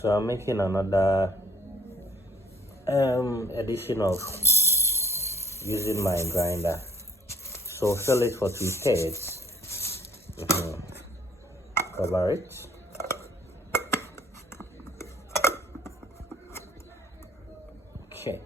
So I'm making another edition of using my grinder. So fill it for 2/3. Cover it. Okay.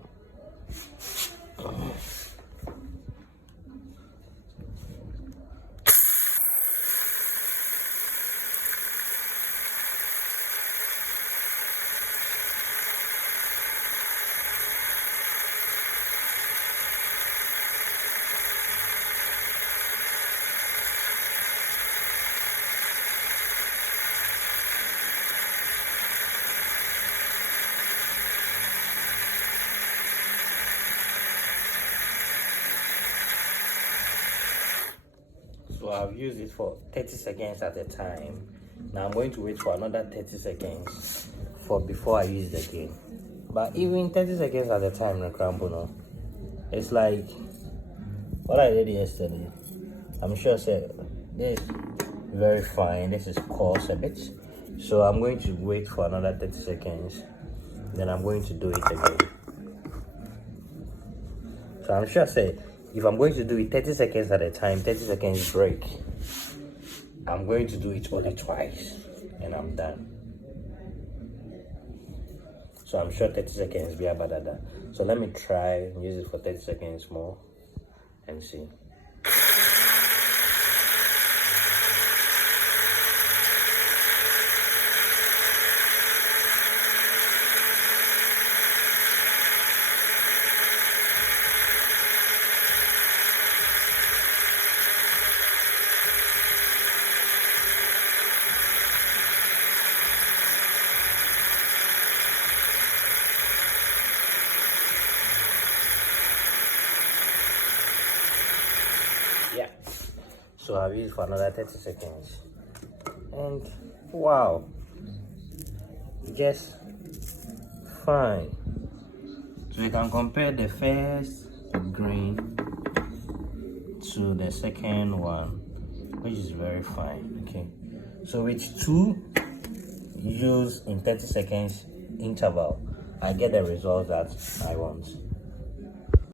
So I've used it for 30 seconds at a time. Now I'm going to wait for another 30 seconds before I use it again. But even 30 seconds at a time, no crampo, no. It's like what I did yesterday. I'm sure said this is very fine. This is coarse a bit. So I'm going to wait for another 30 seconds. Then I'm going to do it again. So I'm sure said if I'm going to do it 30 seconds at a time, 30 seconds break, I'm going to do it only twice and I'm done. So I'm sure 30 seconds be about that. So let me try and use it for 30 seconds more and see. Yeah, so I've used for another 30 seconds and wow, just fine. So you can compare the first green to the second one, which is very fine. Okay, so with 2 use in 30 seconds interval, I get the result that I want.